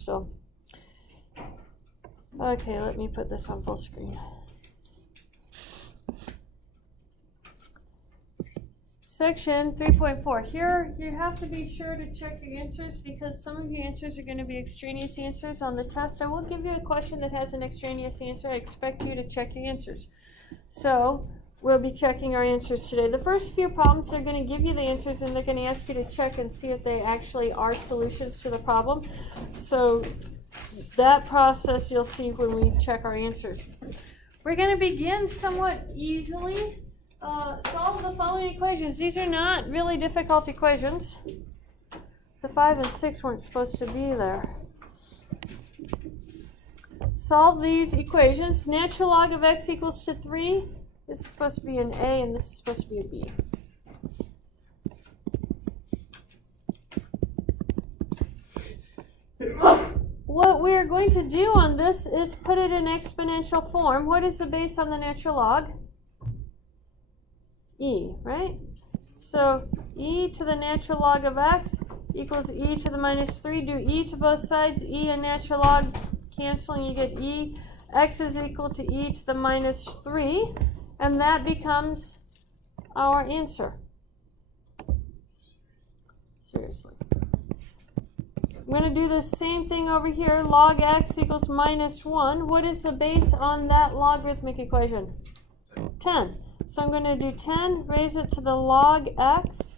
So, okay, let me put this on full screen. Section 3.4. Here, you have to be sure to check your answers because some of your answers are going to be extraneous answers on the test. I will give you a question that has an extraneous answer. I expect you to check your answers. So, we'll be checking our answers today. The first few problems, they're going to give you the answers and they're going to ask you to check and see if they actually are solutions to the problem. So, that process you'll see when we check our answers. We're going to begin somewhat easily. Solve the following equations. These are not really difficult equations. The 5 and 6 weren't supposed to be there. Solve these equations. Natural log of x equals to 3. This is supposed to be an A and this is supposed to be a B. What we are going to do on this is put it in exponential form. What is the base on the natural log? E, right? So e to the natural log of x equals e to the minus 3. Do e to both sides. E and natural log canceling, you get e. X is equal to e to the minus 3. And that becomes our answer. Seriously. I'm going to do the same thing over here. Log x equals minus 1. What is the base on that logarithmic equation? 10. So I'm going to do 10, raise it to the log x,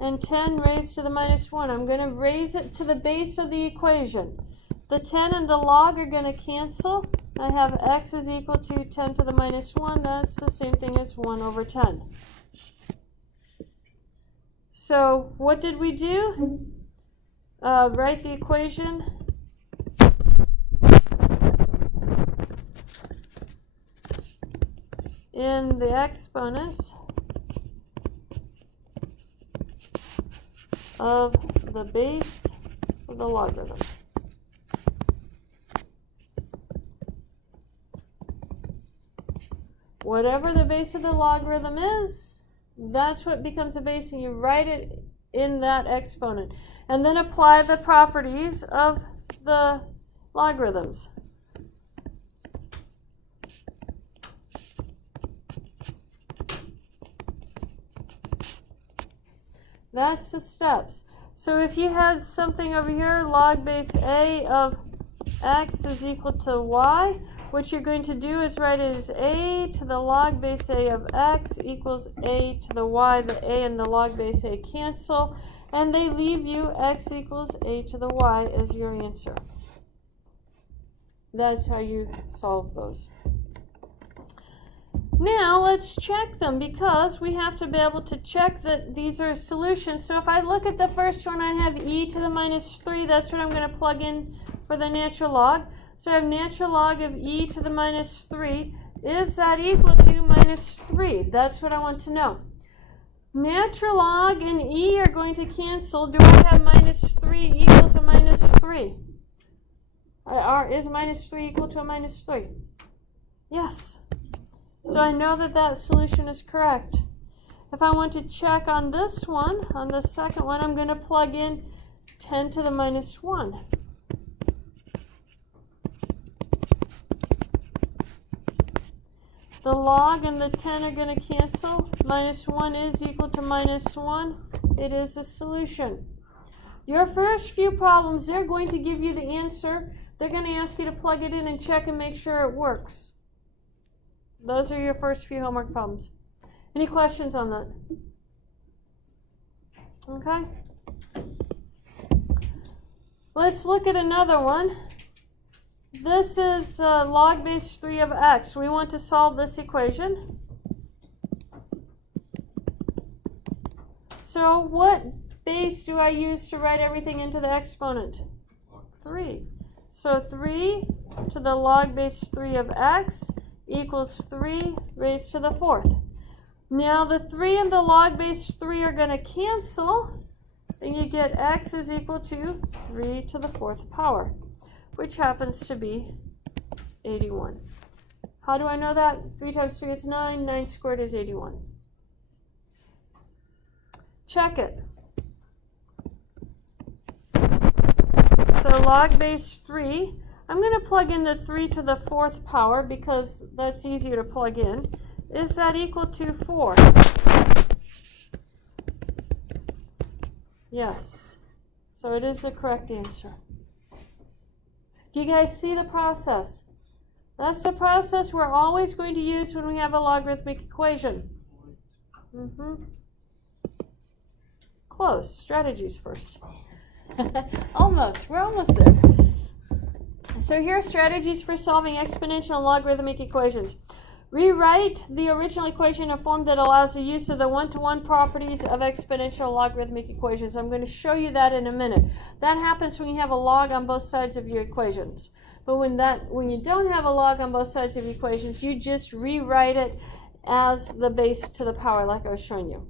and 10 raised to the minus 1. I'm going to raise it to the base of the equation. The 10 and the log are going to cancel. I have x is equal to 10 to the minus 1. That's the same thing as 1 over 10. So what did we do? Write the equation. In the exponents of the base of the logarithm. Whatever the base of the logarithm is, that's what becomes a base, and you write it in that exponent. And then apply the properties of the logarithms. That's the steps. So if you had something over here, log base a of x is equal to y, what you're going to do is write it as a to the log base a of x equals a to the y. The a and the log base a cancel, and they leave you x equals a to the y as your answer. That's how you solve those. Now let's check them because we have to be able to check that these are solutions. So if I look at the first one, I have e to the minus 3. That's what I'm going to plug in for the natural log. So I have natural log of e to the minus 3. Is that equal to minus 3? That's what I want to know. Natural log and e are going to cancel. Do I have minus 3 equals a minus 3? Is minus 3 equal to a minus 3? Yes. So I know that that solution is correct. If I want to check on this one, on the second one, I'm going to plug in 10 to the minus 1. The log and the 10 are going to cancel. Minus 1 is equal to minus 1. It is a solution. Your first few problems, they're going to give you the answer. They're going to ask you to plug it in and check and make sure it works. Those are your first few homework problems. Any questions on that? Okay. Let's look at another one. This is log base 3 of x. We want to solve this equation. So what base do I use to write everything into the exponent? 3. So 3 to the log base 3 of x equals 3 raised to the 4th. Now the 3 and the log base 3 are going to cancel, and you get x is equal to 3 to the 4th power, which happens to be 81. How do I know that? 3 times 3 is 9, 9 squared is 81. Check it. So log base 3, I'm going to plug in the 3 to the 4th power because that's easier to plug in. Is that equal to 4? Yes. So it is the correct answer. Do you guys see the process? That's the process we're always going to use when we have a logarithmic equation. Close. Strategies first. Almost. We're almost there. So here are strategies for solving exponential and logarithmic equations. Rewrite the original equation in a form that allows the use of the one-to-one properties of exponential and logarithmic equations. I'm going to show you that in a minute. That happens when you have a log on both sides of your equations. But when you don't have a log on both sides of equations, you just rewrite it as the base to the power like I was showing you.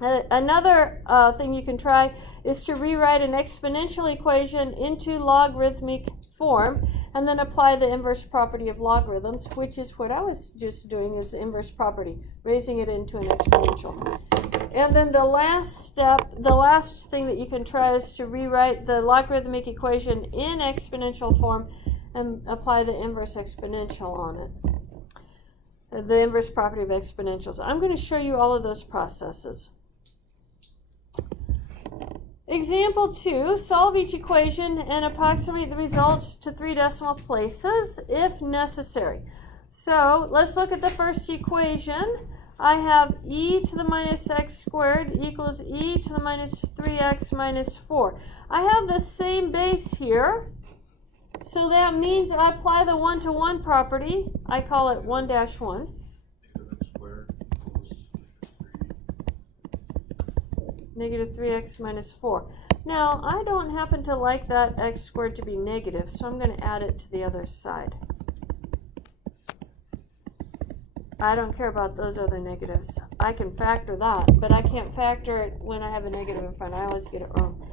Another thing you can try is to rewrite an exponential equation into logarithmic form and then apply the inverse property of logarithms, which is what I was just doing, is the inverse property, raising it into an exponential. And then the last step, the last thing that you can try is to rewrite the logarithmic equation in exponential form and apply the inverse exponential on it. The inverse property of exponentials. I'm going to show you all of those processes. Example 2, solve each equation and approximate the results to 3 decimal places if necessary. So let's look at the first equation. I have e to the minus x squared equals e to the minus 3x minus 4. I have the same base here, so that means I apply the one-to-one property. I call it 1-1. Negative 3x minus 4. Now, I don't happen to like that x squared to be negative, so I'm going to add it to the other side. I don't care about those other negatives. I can factor that, but I can't factor it when I have a negative in front. I always get it wrong.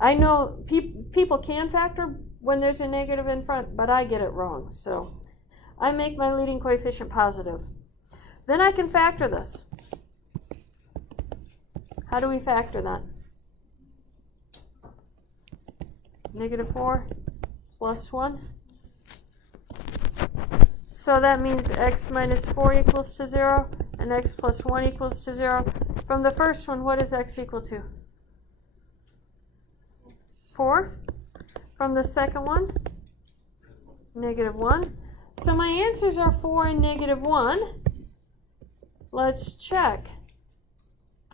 I know people can factor when there's a negative in front, but I get it wrong. So I make my leading coefficient positive. Then I can factor this. How do we factor that? Negative 4 plus 1. So that means x minus 4 equals to 0 and x plus 1 equals to 0. From the first one, what is x equal to? 4. From the second one, negative 1. So my answers are 4 and negative 1. Let's check.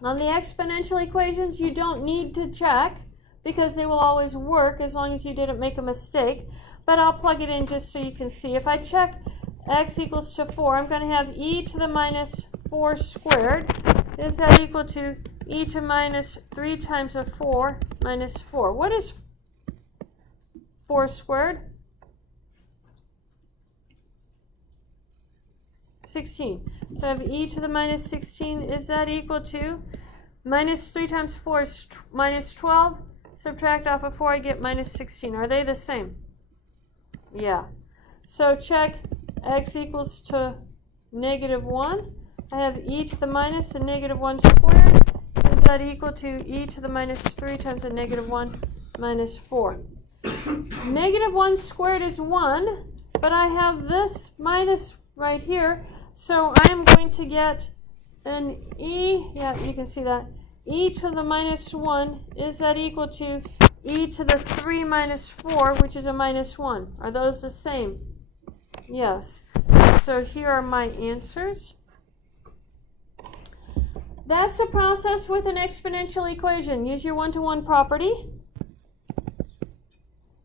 On the exponential equations, you don't need to check because they will always work as long as you didn't make a mistake. But I'll plug it in just so you can see. If I check x equals to 4, I'm going to have e to the minus 4 squared. Is that equal to e to minus 3 times of 4 minus 4? What is 4 squared? 16. So I have e to the minus 16. Is that equal to minus 3 times 4 is minus 12. Subtract off of 4, I get minus 16. Are they the same? Yeah. So check x equals to negative 1. I have e to the minus and negative 1 squared. Is that equal to e to the minus 3 times a negative 1 minus 4? Negative 1 squared is 1, but I have this minus right here. So I am going to get an e, yeah, you can see that, e to the minus 1, is that equal to e to the 3 minus 4, which is a minus 1? Are those the same? Yes. So here are my answers. That's the process with an exponential equation. Use your one-to-one property.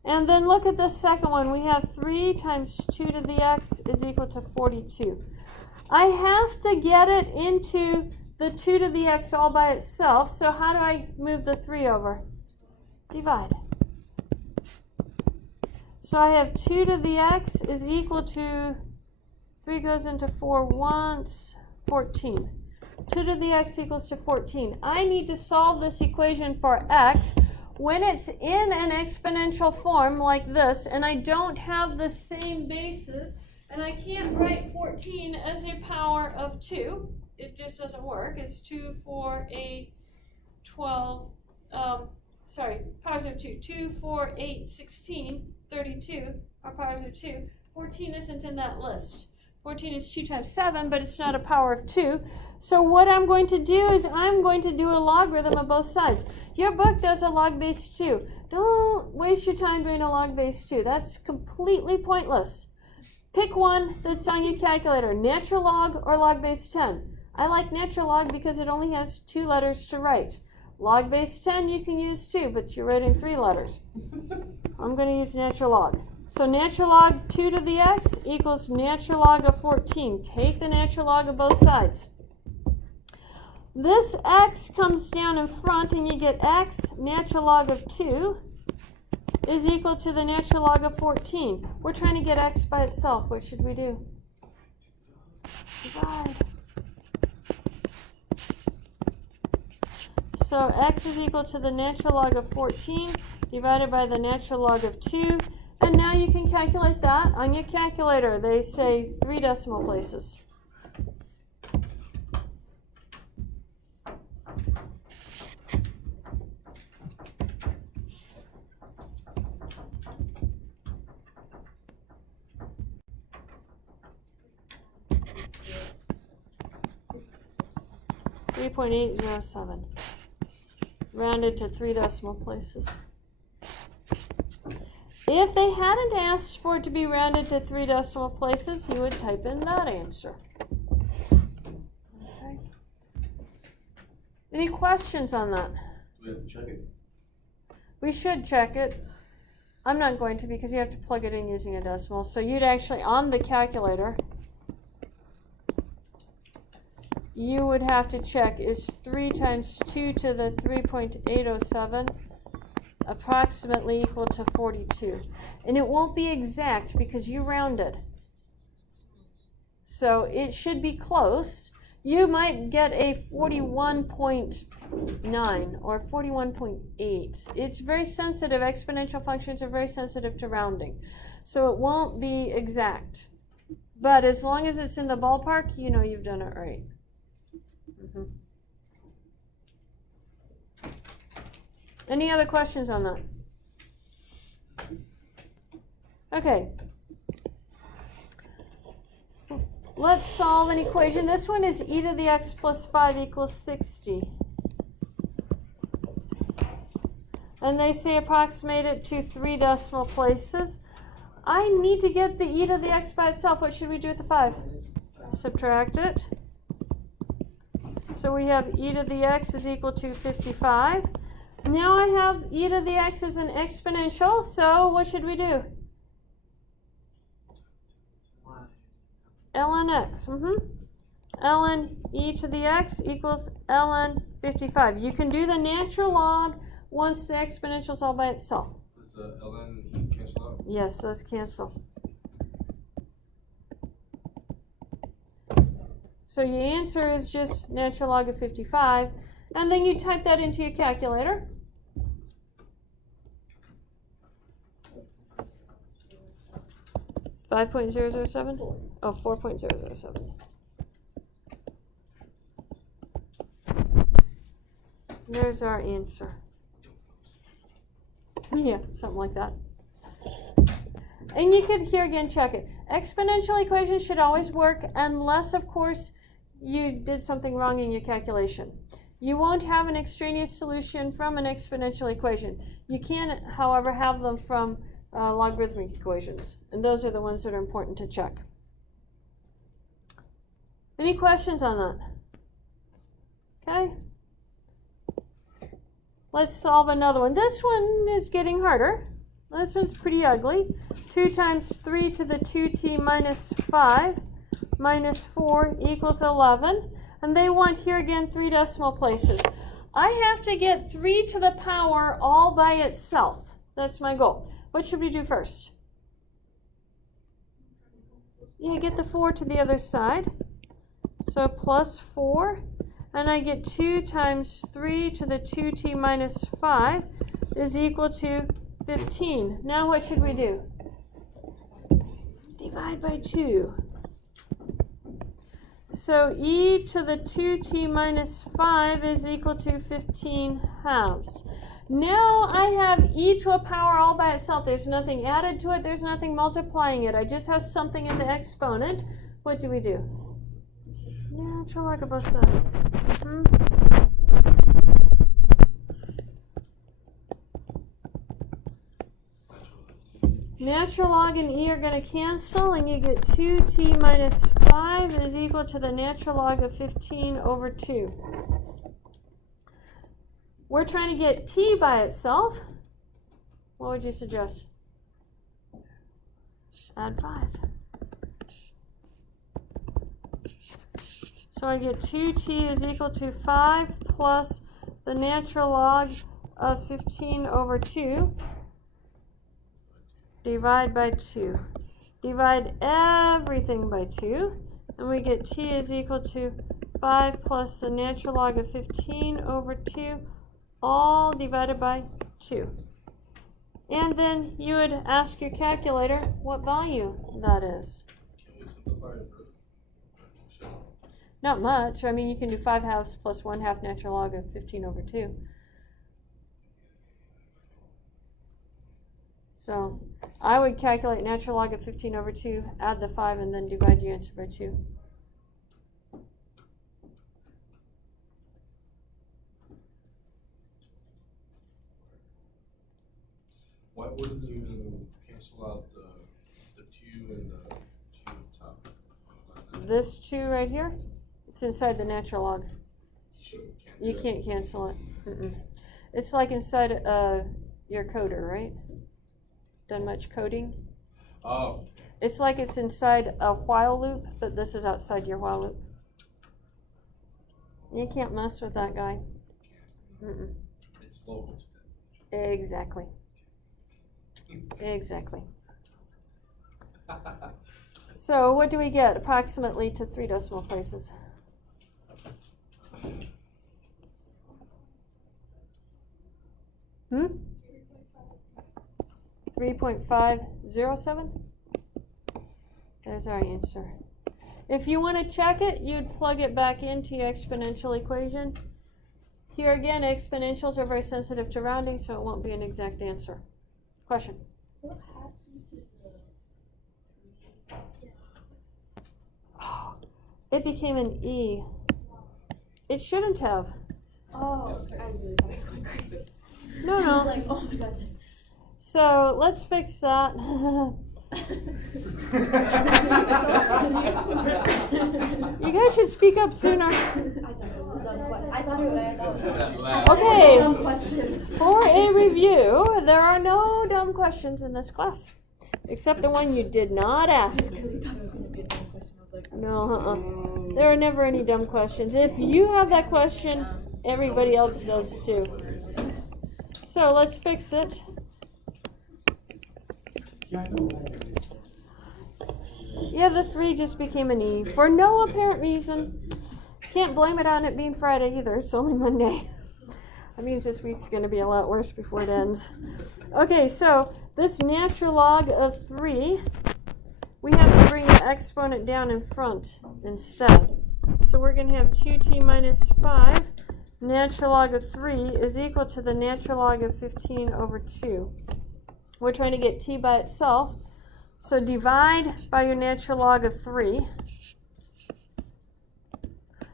And then look at the second one. We have 3 times 2 to the x is equal to 42. I have to get it into the 2 to the x all by itself. So how do I move the 3 over? Divide. So I have 2 to the x is equal to, 3 goes into 4 once, 14. 2 to the x equals to 14. I need to solve this equation for x when it's in an exponential form like this, and I don't have the same bases, and I can't write 14 as a power of 2. It just doesn't work. It's 2, 4, 8, 12, powers of 2. 2, 4, 8, 16, 32 are powers of 2. 14 isn't in that list. 14 is 2 times 7, but it's not a power of 2. So what I'm going to do is I'm going to do a logarithm of both sides. Your book does a log base 2. Don't waste your time doing a log base 2. That's completely pointless. Pick one that's on your calculator, natural log or log base 10. I like natural log because it only has 2 letters to write. Log base 10 you can use too, but you're writing 3 letters. I'm going to use natural log. So natural log 2 to the x equals natural log of 14. Take the natural log of both sides. This x comes down in front and you get x natural log of 2 is equal to the natural log of 14. We're trying to get x by itself. What should we do? Divide. So x is equal to the natural log of 14 divided by the natural log of 2. And now you can calculate that on your calculator. They say 3 decimal places. .807, rounded to 3 decimal places. If they hadn't asked for it to be rounded to 3 decimal places, you would type in that answer. Okay. Any questions on that? Do we have to check it? We should check it. I'm not going to because you have to plug it in using a decimal. So you'd actually, on the calculator, you would have to check, is 3 times 2 to the 3.807 approximately equal to 42? And it won't be exact because you rounded. So it should be close. You might get a 41.9 or 41.8. It's very sensitive. Exponential functions are very sensitive to rounding. So it won't be exact. But as long as it's in the ballpark, you know you've done it right. Any other questions on that? Okay. Let's solve an equation. This one is e to the x plus 5 equals 60. And they say approximate it to 3 decimal places. I need to get the e to the x by itself. What should we do with the 5? Subtract it. So we have e to the x is equal to 55. Now I have e to the x as an exponential, so what should we do? ln x. Ln e to the x equals ln 55. You can do the natural log once the exponential is all by itself. Does the ln e cancel out? Yes, those cancel. So your answer is just natural log of 55. And then you type that into your calculator. .007? Oh, 4.007. There's our answer. Yeah, something like that. And you could here again check it. Exponential equations should always work unless, of course, you did something wrong in your calculation. You won't have an extraneous solution from an exponential equation. You can, however, have them from logarithmic equations, and those are the ones that are important to check. Any questions on that? Okay. Let's solve another one. This one is getting harder. This one's pretty ugly. 2 times 3 to the 2t minus 5 minus 4 equals 11. And they want here again 3 decimal places. I have to get 3 to the power all by itself. That's my goal. What should we do first? Yeah, get the 4 to the other side. So plus 4. And I get 2 times 3 to the 2t minus 5 is equal to 15. Now what should we do? Divide by 2. So e to the 2t minus 5 is equal to 15 halves. Now I have e to a power all by itself. There's nothing added to it. There's nothing multiplying it. I just have something in the exponent. What do we do? Natural log of both sides. Natural log and e are going to cancel, and you get 2t minus 5 is equal to the natural log of 15 over 2. We're trying to get t by itself. What would you suggest? Add 5. So I get 2t is equal to 5 plus the natural log of 15 over 2. Divide by 2. Divide everything by 2. And we get t is equal to 5 plus the natural log of 15 over 2, all divided by 2. And then you would ask your calculator what value that is. Can we simplify it further? Sure. Not much. I mean, you can do 5/2 plus 1/2 natural log of 15 over 2. So I would calculate natural log of 15 over 2, add the 5, and then divide your answer by 2. Why wouldn't you cancel out the 2 and the 2 top? This 2 right here, it's inside the natural log. You can't cancel it. It's like inside your coder, right? Done much coding? Oh. It's like it's inside a while loop, but this is outside your while loop. You can't mess with that guy. It's local to Exactly. Exactly. So what do we get approximately to 3 decimal places? Hmm? 3.507? There's our answer. If you want to check it, you'd plug it back into your exponential equation. Here again, exponentials are very sensitive to rounding, so it won't be an exact answer. Question? What happened to the Oh, it became an E. It shouldn't have. Oh, I really thought it went crazy. No, I was no. like, oh my gosh. So let's fix that. You guys should speak up sooner. I thought it was Okay. dumb questions. For a review, there are no dumb questions in this class, except the one you did not ask. I really thought it was going to be a dumb question. I was like, No, There are never any dumb questions. If you have that question, everybody else does too. So let's fix it. Yeah, the 3 just became an E for no apparent reason. Can't blame it on it being Friday either. It's only Monday. That means this week's going to be a lot worse before it ends. Okay, so this natural log of 3, we have to bring the exponent down in front instead. So we're going to have 2t minus 5. Natural log of 3 is equal to the natural log of 15 over 2. We're trying to get t by itself. So divide by your natural log of 3.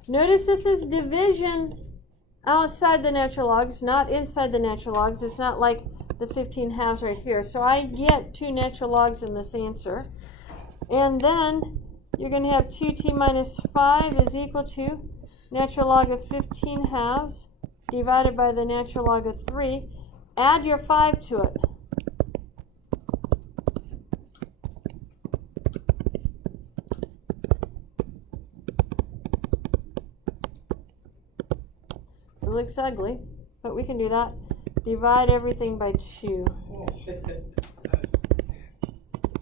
Notice this is division outside the natural logs, not inside the natural logs. It's not like the 15/2 right here. So I get 2 natural logs in this answer. And then you're going to have 2t minus 5 is equal to natural log of 15/2 divided by the natural log of 3. Add your 5 to it. It looks ugly, but we can do that. Divide everything by 2.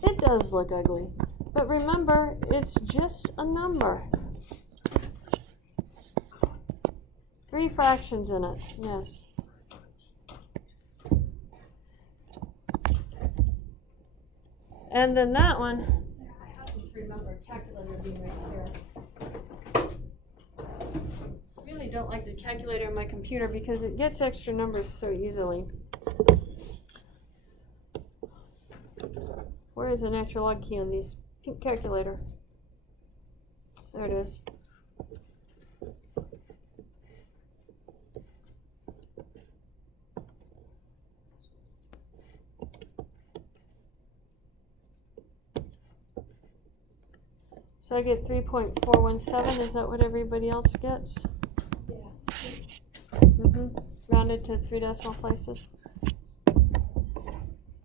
It does look ugly, but remember, it's just a number. 3 fractions in it, yes. And then that one, I have to remember calculator being right here. Really don't like the calculator in my computer because it gets extra numbers so easily. Where is the natural log key on these pink calculator? There it is. So I get 3.417. Is that what everybody else gets? Yeah. Rounded to 3 decimal places.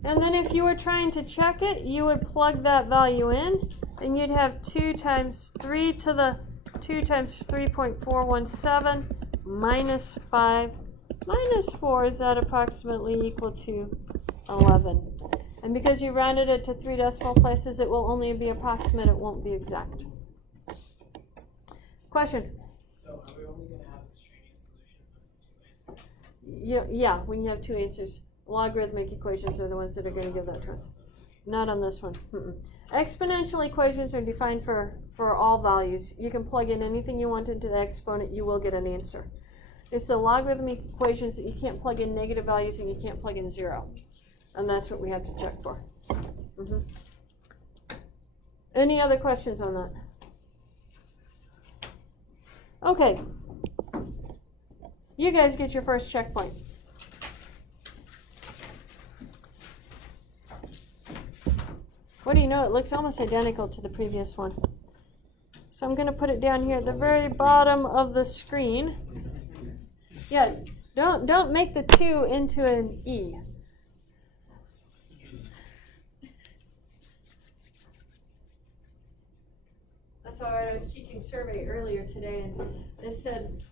And then if you were trying to check it, you would plug that value in, and you'd have 2 times 3 to the 2 times 3.417 minus 5 minus 4 is that approximately equal to 11. And because you rounded it to 3 decimal places, it will only be approximate, it won't be exact. Question? So are we only going to have extraneous solutions when it's 2 answers? Yeah, when you have 2 answers. Logarithmic equations are the ones that are going to give that to us. Not on this one. Exponential equations are defined for all values. You can plug in anything you want into the exponent, you will get an answer. It's the logarithmic equations that you can't plug in negative values and you can't plug in 0. And that's what we have to check for. Any other questions on that? Okay. You guys get your first checkpoint. What do you know? It looks almost identical to the previous one. So I'm going to put it down here at the very bottom of the screen. Yeah, don't make the 2 into an E. That's all right. I was teaching survey earlier today, and it said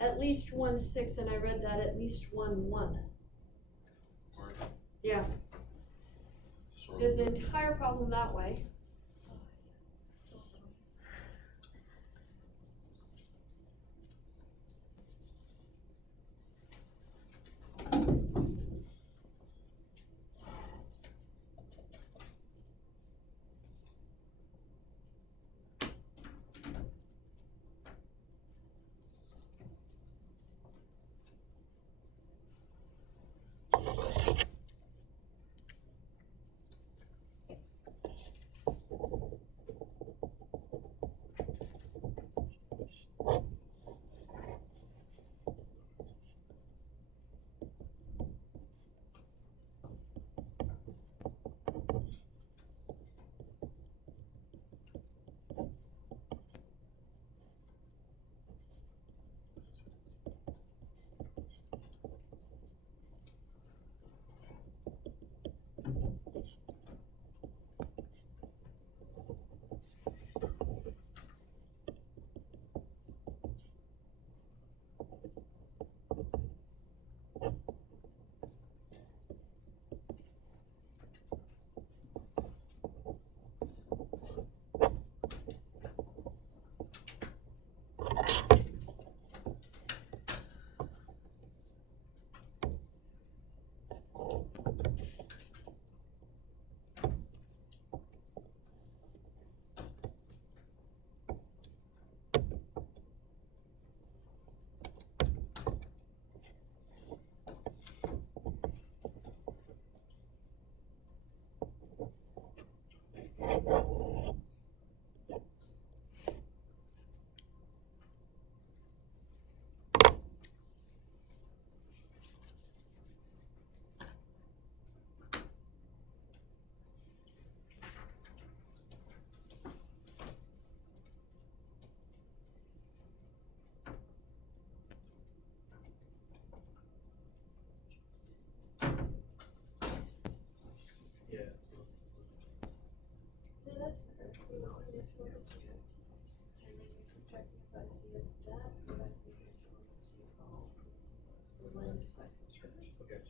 at least 1/6, and I read that at least 1/1. Yeah. Did the entire problem that way.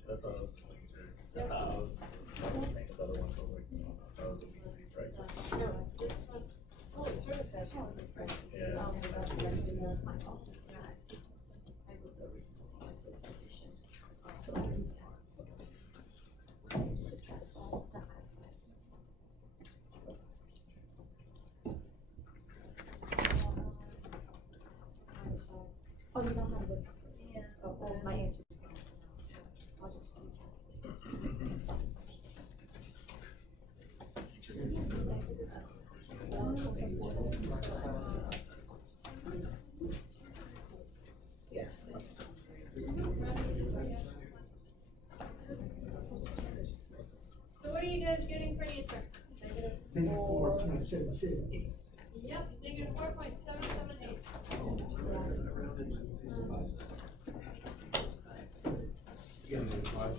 That's what I was making sure. I was saying because other ones were like, that was a weekly practice. Oh, it's sort of fashion. Yeah. Oh, you don't you guys getting for an answer? -4.778. Yep, negative 4.778. Yeah, maybe five.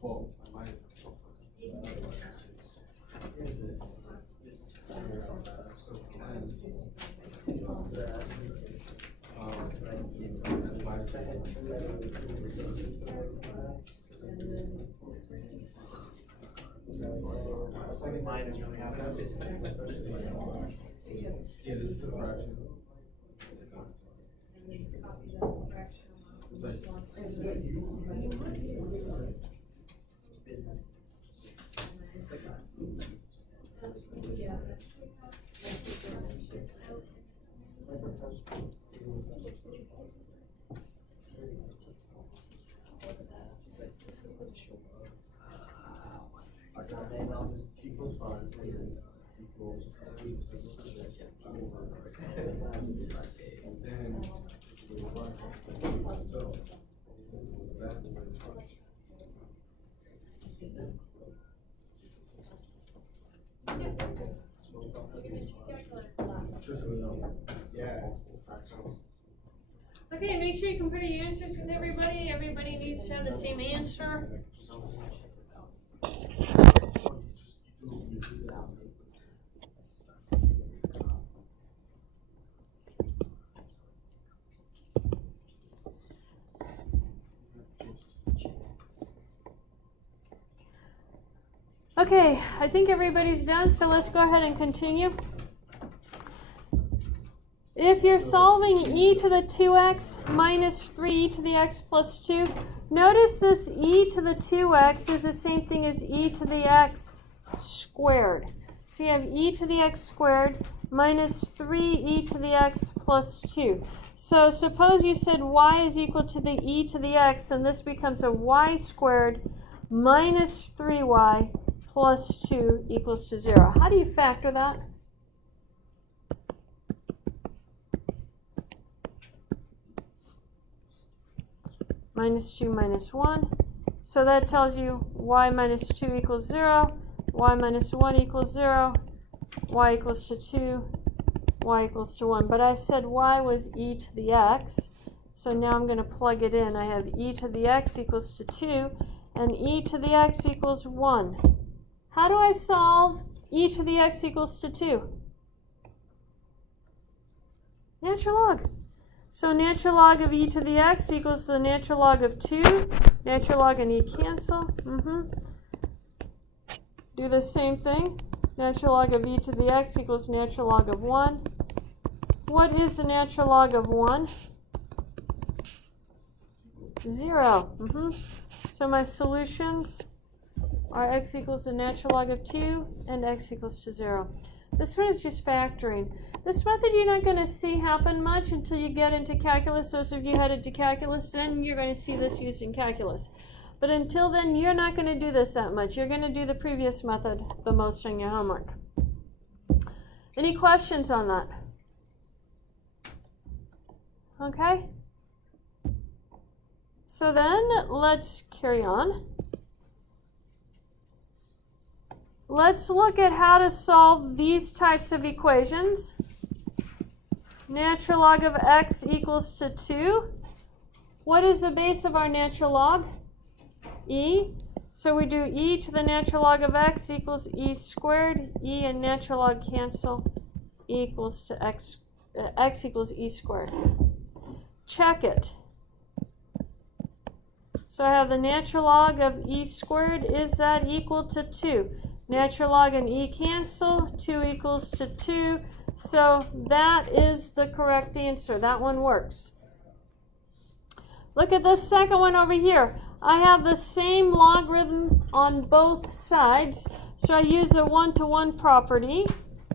Well, I might. Second line is really happening. Yeah, this is a fraction. It's like, And I'll just equals 5 equals 8 and then so that is 5. Just so we know. Yeah. Okay, make sure you compare your answers with everybody. Everybody needs to have the same answer. Okay, I think everybody's done, so let's go ahead and continue. If you're solving e to the 2x minus 3e to the x plus 2, notice this e to the 2x is the same thing as e to the x squared. So you have e to the x squared minus 3e to the x plus 2. So suppose you said y is equal to the e to the x, and this becomes a y squared minus 3y plus 2 equals to 0. How do you factor that? Minus 2 minus 1. So that tells you y minus 2 equals 0, y minus 1 equals 0, y equals to 2, y equals to 1. But I said y was e to the x, so now I'm going to plug it in. I have e to the x equals to 2, and e to the x equals 1. How do I solve e to the x equals to 2? Natural log. So natural log of e to the x equals the natural log of 2. Natural log and e cancel. Do the same thing. Natural log of e to the x equals natural log of 1. What is the natural log of 1? 0. So my solutions are x equals the natural log of 2 and x equals to 0. This one is just factoring. This method you're not going to see happen much until you get into calculus. Those of you headed to calculus, then you're going to see this used in calculus. But until then, you're not going to do this that much. You're going to do the previous method the most on your homework. Any questions on that? Okay. So then, let's carry on. Let's look at how to solve these types of equations. Natural log of x equals to 2. What is the base of our natural log? E. So we do e to the natural log of x equals e squared. E and natural log cancel. E equals to x equals e squared. Check it. So I have the natural log of e squared. Is that equal to 2? Natural log and e cancel. 2 equals to 2. So that is the correct answer. That one works. Look at this second one over here. I have the same logarithm on both sides. So I use a 1-to-1 property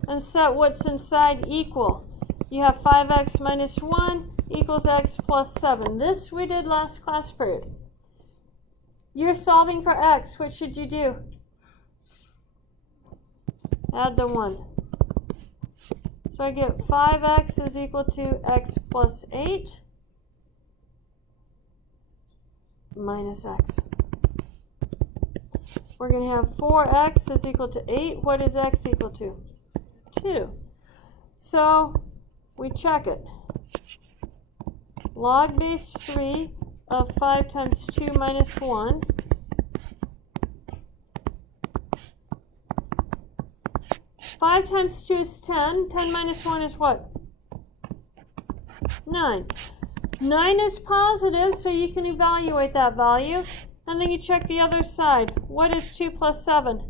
and set what's inside equal. You have 5x minus 1 equals x plus 7. This we did last class period. You're solving for x. What should you do? Add the 1. So I get 5x is equal to x plus 8 minus x. We're going to have 4x is equal to 8. What is x equal to? 2. So we check it. Log base 3 of 5 times 2 minus 1 . 5 times 2 is 10. 10 minus 1 is what? 9. 9 is positive, so you can evaluate that value. And then you check the other side. What is 2 plus 7?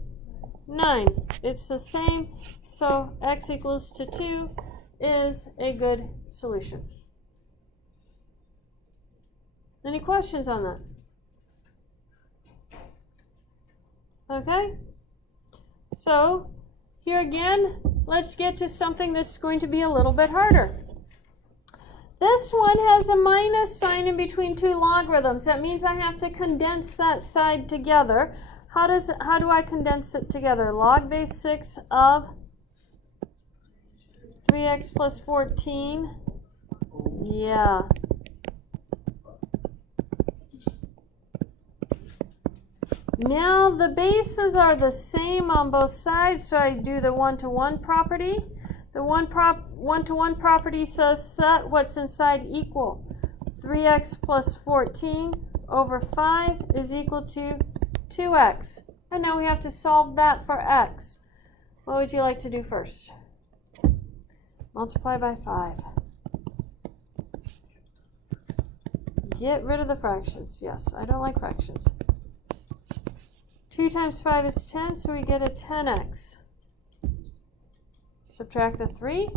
9. It's the same, so x equals to 2 is a good solution. Any questions on that? Okay? So, here again, let's get to something that's going to be a little bit harder. This one has a minus sign in between two logarithms. That means I have to condense that side together. How do I condense it together? Log base 6 of 3x plus 14. Yeah. Now the bases are the same on both sides, so I do the one-to-one property. The one-to-one property says set what's inside equal. 3x plus 14 over 5 is equal to 2x. And now we have to solve that for x. What would you like to do first? Multiply by 5. Get rid of the fractions. Yes, I don't like fractions. 2 times 5 is 10, so we get a 10x. Subtract the 3.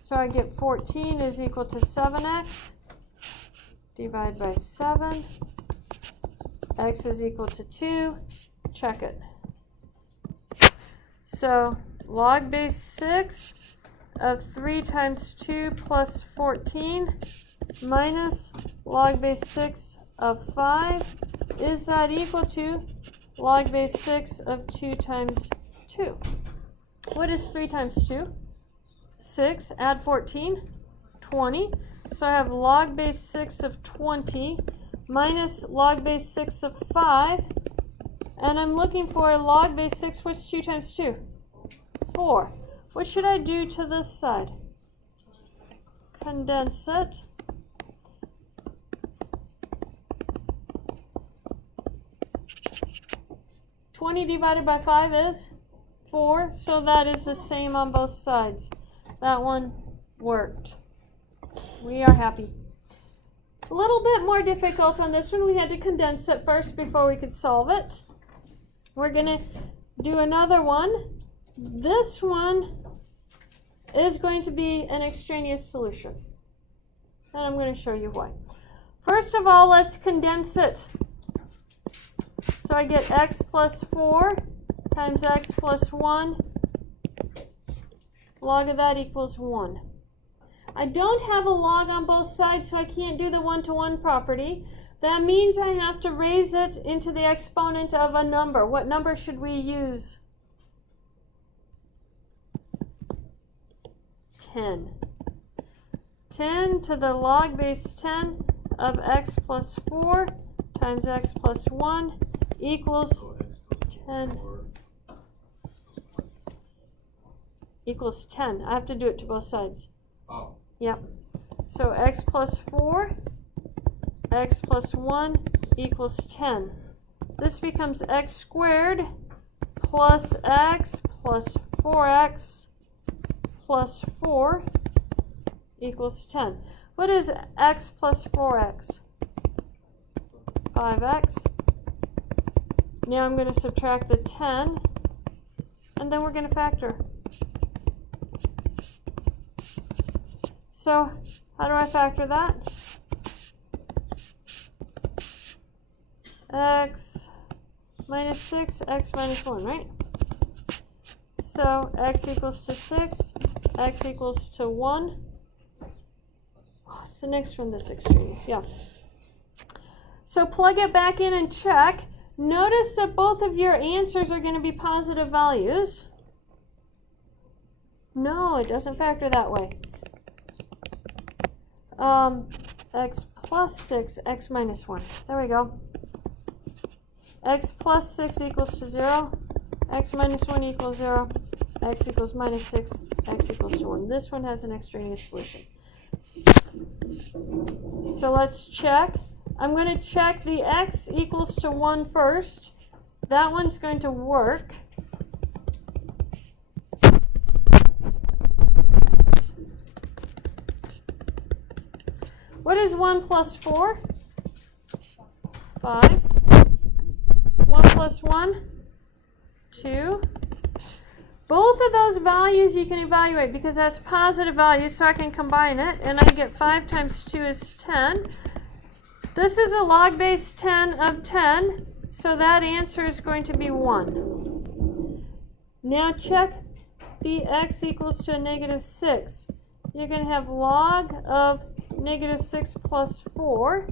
So I get 14 is equal to 7x. Divide by 7. X is equal to 2. Check it. So log base 6 of 3 times 2 plus 14 minus log base 6 of 5. Is that equal to log base 6 of 2 times 2? What is 3 times 2? 6. Add 14. 20. So I have log base 6 of 20 minus log base 6 of 5. And I'm looking for a log base 6. What's 2 times 2? 4. What should I do to this side? Condense it. 20 divided by 5 is 4, so that is the same on both sides. That one worked. We are happy. A little bit more difficult on this one. We had to condense it first before we could solve it. We're going to do another one. This one is going to be an extraneous solution. And I'm going to show you why. First of all, let's condense it. So I get x plus 4 times x plus 1. Log of that equals 1. I don't have a log on both sides, so I can't do the one-to-one property. That means I have to raise it into the exponent of a number. What number should we use? 10. 10 to the log base 10 of x plus 4 times x plus 1 equals 10. Equals 10. I have to do it to both sides. Oh. Yep. So x plus 4, x plus 1 equals 10. This becomes x squared plus x plus 4x plus 4 equals 10. What is x plus 4x? 5x. Now I'm going to subtract the 10, and then we're going to factor. So how do I factor that? X minus 6, x minus 1, right? So x equals to 6, x equals to 1. Oh, it's the next one that's extraneous, yeah. So plug it back in and check. Notice that both of your answers are going to be positive values. No, it doesn't factor that way. X plus 6, x minus 1. There we go. X plus 6 equals to 0. X minus 1 equals 0. X equals minus 6. X equals to 1. This one has an extraneous solution. So let's check. I'm going to check the x equals to 1 first. That one's going to work. What is 1 plus 4? 5. 1 plus 1? 2. Both of those values you can evaluate because that's positive values, so I can combine it, and I get 5 times 2 is 10. This is a log base 10 of 10, so that answer is going to be 1. Now check the x equals to a negative 6. You're going to have log of negative 6 plus 4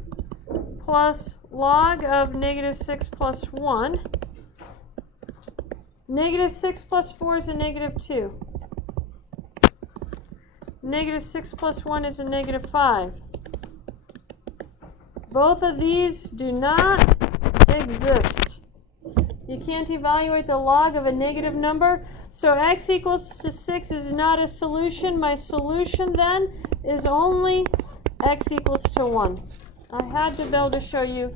plus log of negative 6 plus 1. Negative 6 plus 4 is a negative 2. Negative 6 plus 1 is a negative 5. Both of these do not exist. You can't evaluate the log of a negative number. So x equals to 6 is not a solution. My solution then is only x equals to 1. I had to be able to show you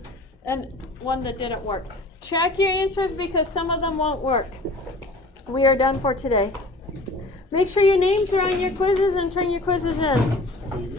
one that didn't work. Check your answers because some of them won't work. We are done for today. Make sure your names are on your quizzes and turn your quizzes in.